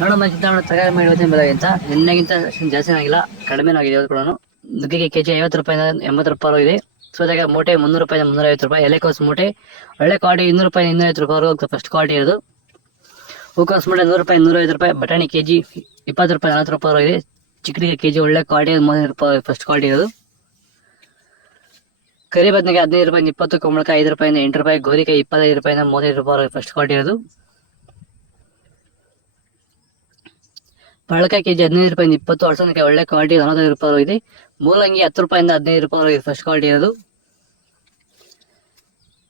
ನೋಡಮ್ಮ ಚಿಂತಾಮಣ ತರಕಾರಿ ಮಾಡಿ 50 ಬೆಲೆ ಅಂತ ನಿನ್ನೆಗಿಂತ ಜಾಸ್ತಿ ಆಗಿಲ್ಲ, ಕಡಿಮೆ ಆಗಿದೆ ಇವತ್ತು ಕೂಡ. ನುಗ್ಗೆಗೆ ಕೆಜಿ 50 ರೂಪಾಯಿಂದ 80 ರೂಪಾಯಿ ಇದೆ. ಸೋದಾಗ ಮೂಟೆ 300 ರೂಪಾಯಿ 350 ರೂಪಾಯಿ. ಎಲೆಕೋಸು ಮೂಟೆ ಒಳ್ಳೆ ಕ್ವಾಲಿಟಿ 200 ರೂಪಾಯಿ 250 ರೂಪಾಯಿ ಹೋಗ್ತದೆ ಫಸ್ಟ್ ಕ್ವಾಲಿಟಿ ಇರೋದು. ಹೂಕೋಸು ಮೂಟೆ 100 ರೂಪಾಯಿ 150 ರೂಪಾಯಿ. ಬಟಾಣಿ ಕೆಜಿ 20 ರೂಪಾಯಿ 40 ರೂಪಾಯಿ ಇದೆ. ಚಿಕ್ಕಡಿಗೆ ಕೆಜಿ ಒಳ್ಳೆ ಕ್ವಾಲಿಟಿ 35 ರೂಪಾಯಿ ಫಸ್ಟ್ ಕ್ವಾಲಿಟಿ ಇರೋದು. ಕರಿ ಬದನೆಗೆ 15 ರೂಪಾಯಿ 20, ಕುಂಬಳಕಾಯಿ 5 ರೂಪಾಯಿಂದ 8 ರೂಪಾಯಿ, ಗೋರಿಕಾಯಿ 25 ರೂಪಾಯಿಂದ 35 ರೂಪಾಯಿ ಫಸ್ಟ್ ಕ್ವಾಲಿಟಿ ಇರೋದು. ಪಳಕಾಯಿ ಕೆಜಿ 15 ರೂಪಾಯಿ 20, ಅಳಸಂದಕಾಯಿ ಒಳ್ಳೆ ಕ್ವಾಲಿಟಿ 45 ರೂಪಾಯಿ ಇದೆ. ಮೂಲಂಗಿ 10 ರೂಪಾಯಿಂದ 15 ರೂಪಾಯಿ ಫಸ್ಟ್ ಕ್ವಾಲಿಟಿ ಇರೋದು.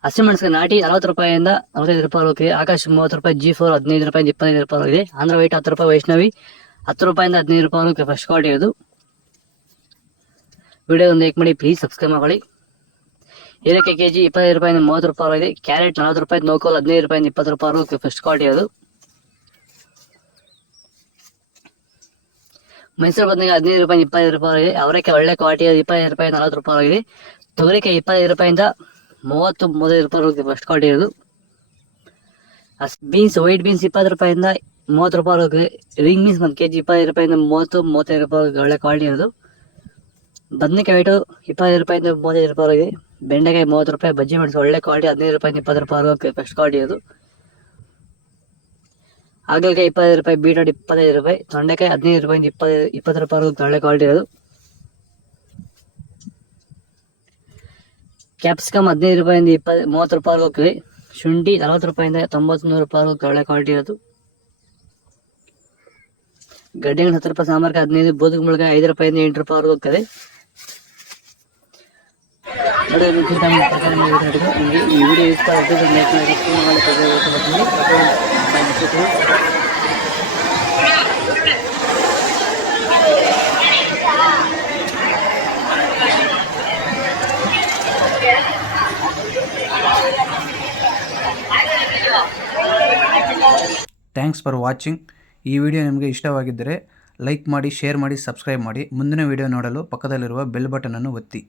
ಹಸಿಮೆಣಸಿನಕಾಯಿ ನಾಟಿ 40 ರೂಪಾಯಿಂದ 45 ರೂಪಾಯಿ ಹೋಗಿದೆ. ಆಕಾಶ 30 ರೂಪಾಯಿ, G4 15 ರೂಪಾಯಿ 25 ರೂಪಾಯಿ ಇದೆ. ಆಂಧ್ರ ವೈಟ್ 10 ರೂಪಾಯಿ, ವೈಷ್ಣವಿ 10 ರೂಪಾಯಿಂದ 15 ರೂಪಾಯಿ ಫಸ್ಟ್ ಕ್ವಾಲಿಟಿ ಇರೋದು. ವಿಡಿಯೋ ಒಂದು ಲೈಕ್ ಮಾಡಿ, ಪ್ಲೀಸ್ ಸಬ್ಸ್ಕ್ರೈಬ್ ಮಾಡಿ. ಏಲಕ್ಕಿ ಕೆಜಿ 25 ರೂಪಾಯಿಂದ 30 ರೂಪಾಯಿ ಇದೆ. ಕ್ಯಾರೆಟ್ 40 ರೂಪಾಯಿ, ನೋಕೋಲ್ 15 ರೂಪಾಯಿಂದ 20 ರೂಪಾಯಿ ಫಸ್ಟ್ ಕ್ವಾಲಿಟಿ ಇರೋದು. ಮೈಸೂರು ಬದನೆಗೆ 15 ರೂಪಾಯಿ 25 ರೂಪಾಯಿ ಇದೆ. ಅವರೆಕಾಯಿ ಒಳ್ಳೆ ಕ್ವಾಲಿಟಿ 25 ರೂಪಾಯಿ 40 ರೂಪಾಯಿ ಇದೆ. ತೊಗರಿಕಾಯಿ 25 ರೂಪಾಯಿಂದ 30-35 ರೂಪಾಯಿ ಫಸ್ಟ್ ಕ್ವಾಲಿಟಿ ಇರೋದು. ಬೀನ್ಸ್ ವೈಟ್ ಬೀನ್ಸ್ 20 ರೂಪಾಯಿಂದ 30 ರೂಪಾಯಿ ಹೋಗಿದೆ. ರಿಂಗ್ ಬೀನ್ಸ್ 1 ಕೆಜಿ 25 ರೂಪಾಯಿಂದ 30-35 ರೂಪಾಯಿ ಒಳ್ಳೆ ಕ್ವಾಲಿಟಿ ಇರೋದು. ಬದನೆಕಾಯಿ ವೈಟು 25 ರೂಪಾಯಿಂದ 35 ರೂಪಾಯಿ ಇದೆ. ಬೆಂಡೆಕಾಯಿ 30 ರೂಪಾಯಿ. ಬಜ್ಜಿ ಮೆಣಸು ಒಳ್ಳೆ ಕ್ವಾಲಿಟಿ 15 ರೂಪಾಯಿಂದ 20 ರೂಪಾಯಿ ಫಸ್ಟ್ ಕ್ವಾಲಿಟಿ ಇರೋದು. ಹಾಗಲಕಾಯಿ 25 ರೂಪಾಯಿ, ಬೀಟ್ರೋಟ್ 25 ರೂಪಾಯಿ, ತೊಂಡೆಕಾಯಿ 15 ರೂಪಾಯಿಂದ 20 ರೂಪಾಯಿ ಒಳ್ಳೆ ಕ್ವಾಲಿಟಿ ಇರೋದು. ಕ್ಯಾಪ್ಸಿಕಮ್ 15 ರೂಪಾಯಿಂದ 30 ರೂಪಾಯಿ ಹೋಗ್ತದೆ. ಶುಂಠಿ 40 ರೂಪಾಯಿಂದ 90 ರೂಪಾಯಿ ಒಳ್ಳೆ ಕ್ವಾಲಿಟಿ ಇರೋದು. ಗಡ್ಡೆಗಳು 10 ರೂಪಾಯಿ, ಸಾಂಬಾರ್ಗೆ 15, ಬೂದು ಕುಂಬಳಕಾಯಿ 5 ರೂಪಾಯಿಂದ 8 ರೂಪಾಯಿ ಹೋಗ್ತದೆ. ನೋಡಿ ಈ ವಿಡಿಯೋ ಇಷ್ಟ ಥ್ಯಾಂಕ್ಸ್ ಫಾರ್ ವಾಚಿಂಗ್. ಈ ವಿಡಿಯೋ ನಿಮಗೆ ಇಷ್ಟವಾಗಿದ್ದರೆ ಲೈಕ್ ಮಾಡಿ, ಶೇರ್ ಮಾಡಿ, ಸಬ್ಸ್ಕ್ರೈಬ್ ಮಾಡಿ. ಮುಂದಿನ ವಿಡಿಯೋ ನೋಡಲು ಪಕ್ಕದಲ್ಲಿರುವ ಬೆಲ್ ಬಟನನ್ನು ಒತ್ತಿ.